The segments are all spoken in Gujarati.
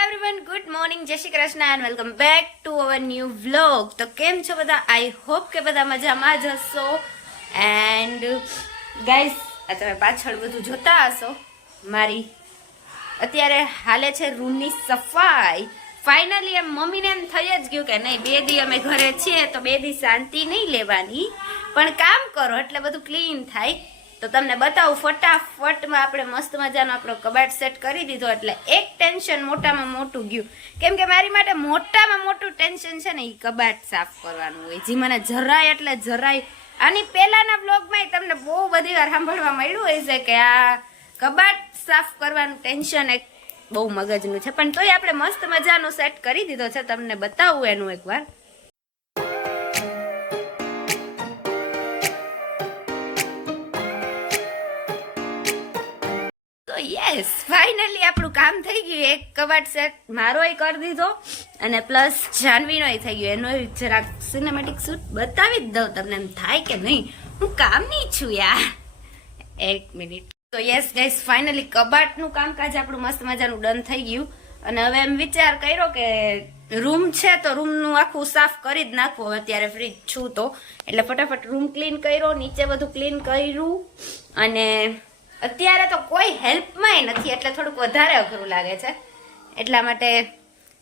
Everyone good morning Jai Shri Krishna and welcome back to our new vlog તો કેમ છો બધા? આઈ હોપ કે બધા મજામાં જ હશો. એન્ડ ગાઈસ આ તમે પાછળ બધું જોતા હશો. મારી અત્યારે હાલે છે રૂમની સફાઈ. ફાઇનલી એમ મમ્મીને એમ થઈ જ ગયું કે નહીં, બે દી અમે ઘરે છીએ તો બે દી શાંતિ નહીં લેવાની. પણ કામ કરો, એટલે બધું ક્લીન થાય. તો તમને બતાવું, ફટાફટમાં આપણે મસ્ત મજાનો આપણો કબાટ સેટ કરી દીધો. એટલે એક ટેન્શન મોટામાં મોટું ગયું. કેમ કે મારી માટે મોટામાં મોટું ટેન્શન છે ને એ કબાટ સાફ કરવાનું હોય. જે મને જરાય, એટલે જરાય. આની પહેલાના બ્લોગમાં તમને બહુ બધી વાર સાંભળવા મળ્યું હોય છે કે આ કબાટ સાફ કરવાનું ટેન્શન એક બહુ મગજનું છે. પણ તોય આપણે મસ્ત મજાનો સેટ કરી દીધો છે. તમને બતાવું એનું એકવાર. યસ ફાઇનલી આપણું કામ થઈ ગયું. એક કબાટ સેટ મારોય કરી દીધો અને પ્લસ જાનવીનોય થઈ ગયો. એનો જરાક સિનેમેટિક શૂટ બતાવી જ દઉં તમને. એમ થાય કે નહીં? હું કામની છું યાર. એક મિનિટ તો યસ ગાઈસ ફાઇનલી કબાટનું કામકાજ આપણું મસ્ત મજાનું ડન થઈ ગયું. અને હવે એમ વિચાર કર્યો કે રૂમ છે તો રૂમનું આખું સાફ કરી જ નાખવું હવે અત્યારે ફ્રી છું તો. એટલે ફટાફટ રૂમ ક્લીન કર્યો, નીચે બધું ક્લીન કર્યું. અને અત્યારે તો કોઈ હેલ્પમાંય નથી, એટલે થોડુંક વધારે અઘરું લાગે છે. એટલા માટે,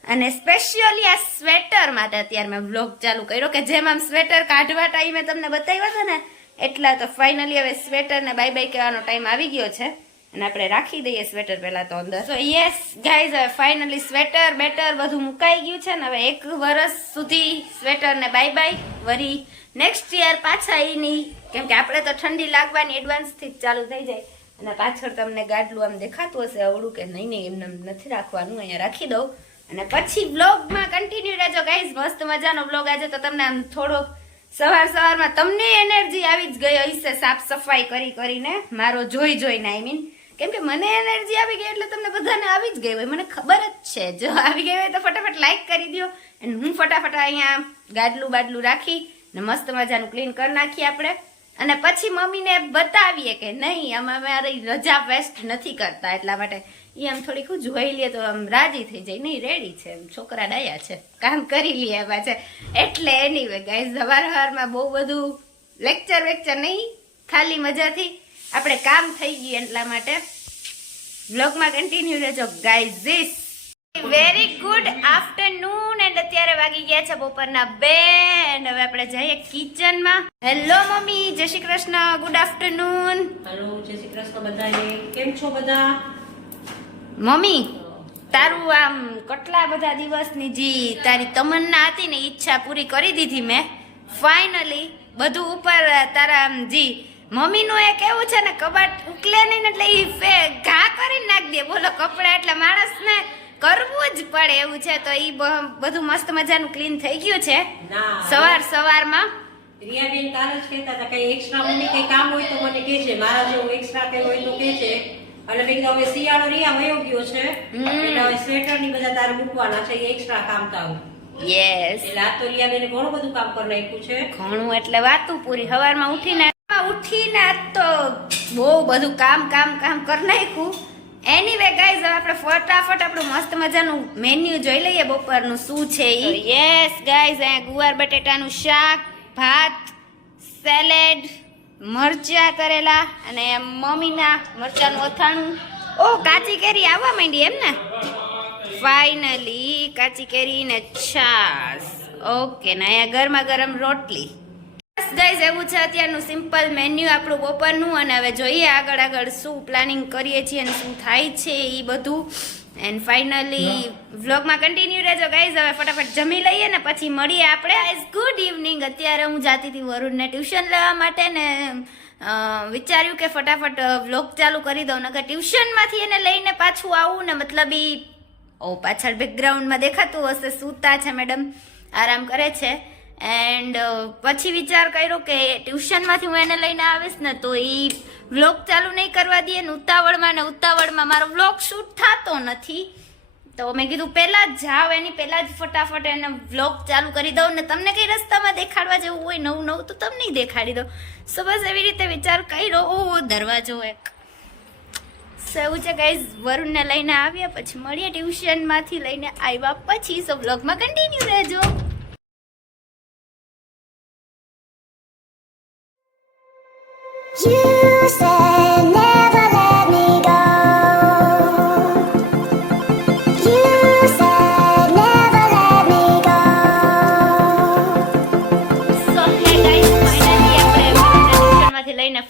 અને સ્પેશિયલી આ સ્વેટર માટે અત્યારે મેં બ્લોગ ચાલુ કર્યો, કે જેમ આમ સ્વેટર કાઢવા ટાઈમે તમને બતાવ્યા હતા ને, એટલા તો ફાઇનલી હવે સ્વેટરને બાય બાય કહેવાનો ટાઈમ આવી ગયો છે. અને આપણે રાખી દઈએ સ્વેટર પહેલાં તો અંદર. સો યસ ગાઈઝ હવે ફાઇનલી સ્વેટર બેટર બધું મુકાઈ ગયું છે ને, હવે એક વર્ષ સુધી સ્વેટર ને bye bye worry next year પાછા એની, કેમ કે આપણે તો ઠંડી લાગવાની એડવાન્સથી જ ચાલુ થઈ જાય. અને પાછળ તમને ગાડલું આમ દેખાતું હશે, અવળું કે નહીં નહીં, એમને એમ નથી રાખવાનું, અહીંયા રાખી દઉં. અને પછી બ્લોગમાં કન્ટિન્યુ રહેજો ગાઈઝ મસ્ત મજાનો બ્લોગ આજે તો તમને આમ થોડોક સવાર સવારમાં તમને એનર્જી આવી જ ગઈ હશે, સાફ સફાઈ કરી કરીને, મારો જોઈ જોઈને આઈ મીન કેમ કે મને એનર્જી આવી ગઈ એટલે તમને બધાને આવી જ ગઈ હોય, મને ખબર જ છે. જો આવી ગઈ હોય તો ફટાફટ લાઈક કરી દો અને હું ફટાફટ અહીંયા ગાડલું બાડલું રાખી ને મસ્ત મજાનું ક્લીન કરી નાખીએ આપણે. અને પછી મમ્મીને બતાવીએ કે નહીં અમે અમારી રજા વેસ્ટ નથી કરતા, એટલા માટે એ આમ થોડીક જોઈ લઈએ તો આમ રાજી થઈ જાય. નહીં રેડી છે, એમ છોકરા ડાયા છે, કામ કરી લે એવા એટલે એની વે ગાઈઝ સવાર સવારમાં બહુ બધું લેક્ચર વેક્ચર નહીં, ખાલી મજાથી આપણે કામ થઈ ગયું એટલા માટે. બ્લોગમાં કન્ટિન્યુ રહેજો guys very good afternoon and અત્યારે વાગી ગયા છે બપોરના બે એન્ડ હવે આપણે જઈએ કિચનમાં hello mummy. Jai Shri Krishna. Good afternoon hello Jai Shri Krishna બધાને કેમ છો બધા? મમ્મી તારું આમ કેટલા બધા દિવસની જે તારી તમન્ના હતી ને ઈચ્છા પૂરી કરી દીધી મેં. ફાઇનલી બધું ઉપર તારા આમ જી મમ્મીનું એક એવું છે ને કબાટ ઉકલે નહીં એટલે એ ઘા કરી નાખ દે. બોલો કપડા એટલે માણસને કરવું જ પડે એવું છે તો ઈ બધું મસ્ત મજાનું ક્લીન થઈ ગયું છે. સવાર સવારમાં. રિયાબેન તારે જ કહેતા હતા કઈ એક્સ્ટ્રા મને કઈ કામ હોય તો મને કહેજે મારા જેવું એક્સ્ટ્રા કઈ હોય તો કહેજે. અને મેં કીધું હવે શિયાળો રિયા વયો ગયો છે હમ. એટલે હવે સ્વેટરની બધા તારે મૂકવાના છે એક્સ્ટ્રા કામ તાવ યસ એટલે આ તો રિયાબેને ઘણું બધું કામ કરી નાખ્યું છે. ઘણું એટલે વાતું પૂરી. સવારમાં ઉઠીને ઉઠીને તો બહુ બધું કામ કામ કામ કરી નાખ્યું. એનીવે ગાઈઝ હવે આપણે ફટાફટ આપણું મસ્ત મજાનું મેન્યુ જોઈ લઈએ. બપોરનું શું છે એ યસ ગાઈઝ અહીંયા ગુવાર બટેટાનું શાક ભાત સેલેડ મરચા કરેલા અને મમ્મીના મરચાનું અથાણું. ઓ કાચી કેરી આવવા માંડી એમ ને? ફાઇનલી કાચી કેરી ને છાસ ઓકે ને અહીંયા ગરમા ગરમ રોટલી. ગાઈઝ એવું છે અત્યારનું સિમ્પલ મેન્યુ આપણું બપોરનું અને હવે જોઈએ આગળ આગળ શું પ્લાનિંગ કરીએ છીએ અને શું થાય છે એ બધું. એન્ડ ફાઇનલી વ્લોગમાં કન્ટિન્યુ રહેજો ગાઈઝ હવે ફટાફટ જમી લઈએ ને પછી મળીએ આપણે. ગાઈઝ ગુડ ઇવનિંગ અત્યારે હું જાતી હતી વરુણને ટ્યુશન લેવા માટે ને વિચાર્યું કે ફટાફટ વ્લોગ ચાલુ કરી દઉં નકર ટ્યુશનમાંથી એને લઈને પાછું આવું ને મતલબ ઈ ઓ પાછળ બેકગ્રાઉન્ડમાં દેખાતું હશે સૂતા છે મેડમ આરામ કરે છે. એન્ડ પછી વિચાર કર્યો કે ટ્યુશનમાંથી હું એને લઈને આવીશ ને તો એ વ્લોગ ચાલુ નહીં કરવા દઈએ ને ઉતાવળમાં ને ઉતાવળમાં મારો વ્લોગ શૂટ થતો નથી. તો મેં કીધું, પહેલાં જ જાઓ એની, પહેલાં જ ફટાફટ એને વ્લોગ ચાલુ કરી દઉં ને તમને કઈ રસ્તામાં દેખાડવા જેવું હોય, નવું નવું, તો તમને દેખાડી દો સો બસ એવી રીતે વિચાર કર્યો, ઓ, દરવાજો એક. સો એવું છે ગાઈઝ વરુણને લઈને આવ્યા, પછી મળીએ ટ્યુશનમાંથી લઈને આવ્યા, પછી સો બ્લોગમાં કન્ટિન્યુ રહેજો.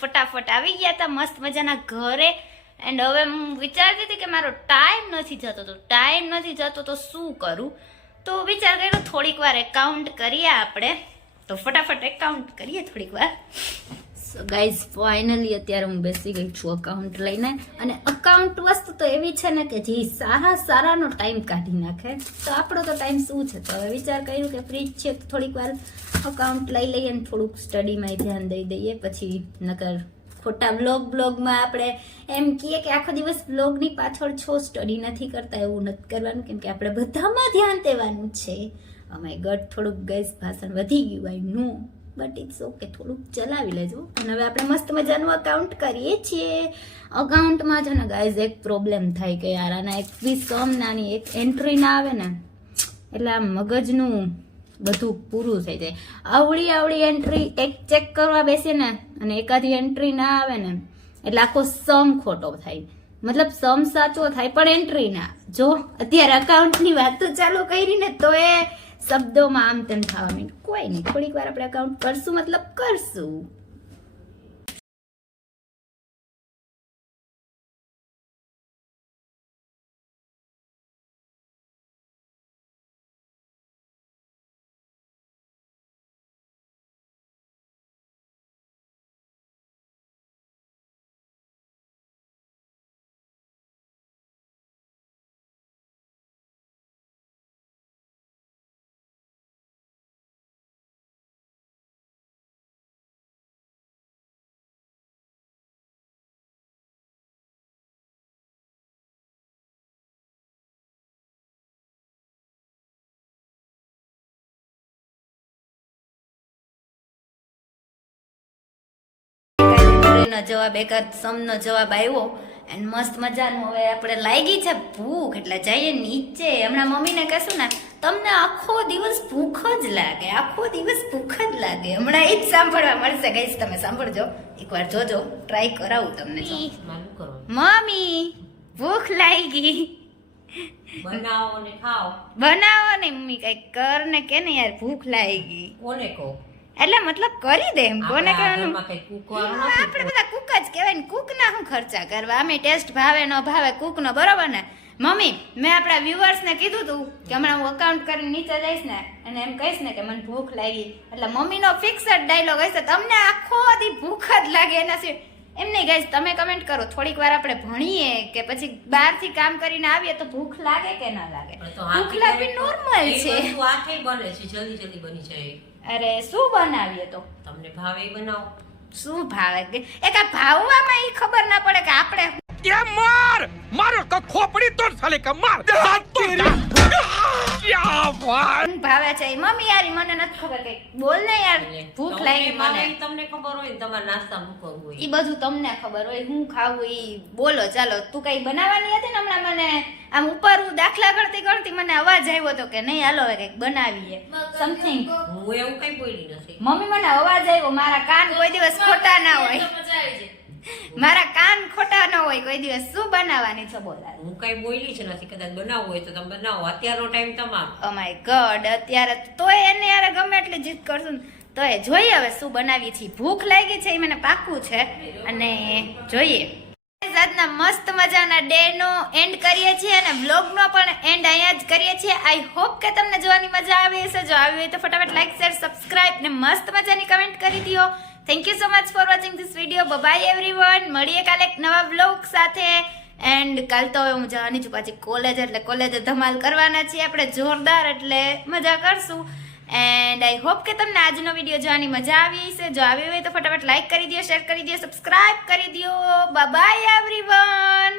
ફટાફટ આવી ગયા હતા મસ્ત મજાના ઘરે. એન્ડ હવે હું વિચારતી હતી કે મારો ટાઈમ નથી જતો, તો ટાઈમ નથી જતો, તો શું કરું? તો વિચાર કર્યો થોડીક વાર એકાઉન્ટ કરીએ આપણે. તો ફટાફટ એકાઉન્ટ કરીએ થોડીક વાર. ગાઈઝ ફાઇનલી અત્યારે હું બેસી ગઈ છું અકાઉન્ટ લઈને. અને અકાઉન્ટ વસ્તુ તો એવી છે ને કે જે સારા સારાનો ટાઈમ કાઢી નાખે. તો આપણો તો ટાઈમ શું છે? તો હવે વિચાર કર્યું કે ફ્રી છે થોડીક વાર અકાઉન્ટ લઈ લઈએ અને થોડુંક સ્ટડીમાં ધ્યાન દઈ દઈએ. પછી નકર ખોટા બ્લોગ બ્લોગમાં આપણે એમ કહીએ કે આખો દિવસ બ્લોગની પાછળ છો સ્ટડી નથી કરતા એવું નથી કરવાનું, કેમ કે આપણે બધામાં ધ્યાન દેવાનું છે. અમે ગઢ થોડુંક ગેસ ભાષણ વધી ગયું I know but it's okay થોડુંક ચલાવી લેજો. અને હવે આપણે મસ્ત મજાનું અકાઉન્ટ કરીએ છીએ. અકાઉન્ટમાં છે ને ગાઈઝ એક પ્રોબ્લેમ થાય કે યાર, આના એક બી સમ નાની એક એન્ટ્રી ના આવે ને, એટલે આ મગજનું બધું પૂરું થઈ જાય. આવડી આવડી એન્ટ્રી એક ચેક કરવા બેસે ને, અને એકાદી એન્ટ્રી ના આવે ને, એટલે આખો સમ ખોટો થાય. મતલબ સમ સાચો થાય, પણ એન્ટ્રી ના. જો, અત્યારે અકાઉન્ટની વાત તો ચાલુ કરી ને, તો એ શબ્દોમાં આમ તેમ થવા માંડ્યું. કોઈ નહીં. થોડીક વાર આપણે અકાઉન્ટ કરશું મતલબ કરશું. એનો જવાબ એકાદ સમનો જવાબ આવ્યો એન્ડ મસ્ત મજાનું હવે આપણે લાગી છે ભૂખ એટલે જઈએ નીચે. હમણાં મમ્મીને કહેશું ને તમને આખો દિવસ ભૂખ જ લાગે આખો દિવસ ભૂખ જ લાગે. હમણાં એ જ સાંભળવા મળશે. ગઈશ તમે સાંભળજો. એકવાર જોજો ટ્રાય કરાવું તમને મમ્મી ભૂખ લાગી. બનાવો ને ખાઓ. બનાવો ને મમ્મી કઈ કર ને કે ને યાર ભૂખ લાગી. કોને કહો? એટલે મતલબ કરી દે એમ કોને કહેવાનું? આપણે બધા કુક જ કહેવાય ને કુક ના શું ખર્ચા કરવા? અમે ટેસ્ટ ભાવે ન ભાવે કુક નો બરોબર ને? મમ્મી મેં આપણા વ્યુઅર્સ ને કીધું તું કે હમણાં હું અકાઉન્ટ કરીને નીચે જઈશ ને અને એમ કહીશ ને કે મને ભૂખ લાગી. એટલે મમ્મીનો ફિક્સ જ ડાયલોગ હશે. તમને આખો દી ભૂખ જ લાગે એના સિવાય. એમ નહીં ગાઈસ તમે કમેન્ટ કરો. થોડીક વાર આપણે ભણીએ કે પછી બહારથી કામ કરીને આવીએ તો ભૂખ લાગે કે ના લાગે? ભૂખ લાગવી નોર્મલ છે. વસ્તુ બને છે જલ્દી જલ્દી બની જાય. અરે શું બનાવીએ તો? તમને ભાવે બનાવો. શું ભાવે કે? એક આ ભાવવામાં ઈ ખબર ના પડે કે આપણે એ માર! મારો તો ખોપડી કે માર! તો ભાવે છે. મમ્મી યાર મને નથી ખબર કે બોલ ને યાર ભૂખ લાગી મને. તમને ખબર હોય તમારે નાસ્તા મૂકો હોય. એ બધું તમને ખબર હોય હું ખાવું એ બોલો ચાલો. તું કઈ બનાવવાની હતી ને હમણાં મને? આમ ઉપર હું દાખલા કરતી કરતી મને અવાજ આવ્યો હતો કે નહીં હાલો કંઈક બનાવીએ. સમથિંગ હું એવું કઈ બોલી નથી. મમ્મી મને અવાજ આવ્યો મારા કાન કોઈ દિવસ ખોટા ના હોય. મારા કાન ખોટા ન હોય કોઈ દિવસ શું બનાવવાની છે બોલા. હું કઈ બોલી જ નથી કદાચ બનાવવું હોય તો તમે બનાવો. અત્યારનો ટાઈમ તમારો. ઓ માય ગોડ અત્યારે તોય એને યાર ગમે એટલી જીત કરશું ને તોય જોઈએ હવે શું બનાવીએ છીએ. ભૂખ લાગી છે એ મને પાકું છે. અને જોઈએ. આજના મસ્ત મજાના ડે નો એન્ડ કરીએ છીએ અને બ્લોગ નો પણ એન્ડ અહીંયા જ કરીએ છીએ. આઈ હોપ કે તમને જોવાની મજા આવી હશે. જો આવી હોય તો ફટાફટ લાઈક શેર સબસ્ક્રાઇબ ને મસ્ત મજાની કમેન્ટ કરી દો thank you so much for watching this video bye everyone મળીએ કાલે નવા બ્લોગ સાથે એન્ડ કાલ તો હવે હું જવાની છું પાછી કોલેજ એટલે કોલેજ ધમાલ કરવાના છીએ. આપણે જોરદાર, એટલે મજા કરશું. એન્ડ આઈ હોપ કે તમને આજનો વીડિયો જોવાની મજા આવી હશે. જો આવી હોય તો ફટાફટ લાઇક કરી દો શેર કરી દો સબસ્ક્રાઇબ કરી દો બાય એવરીવન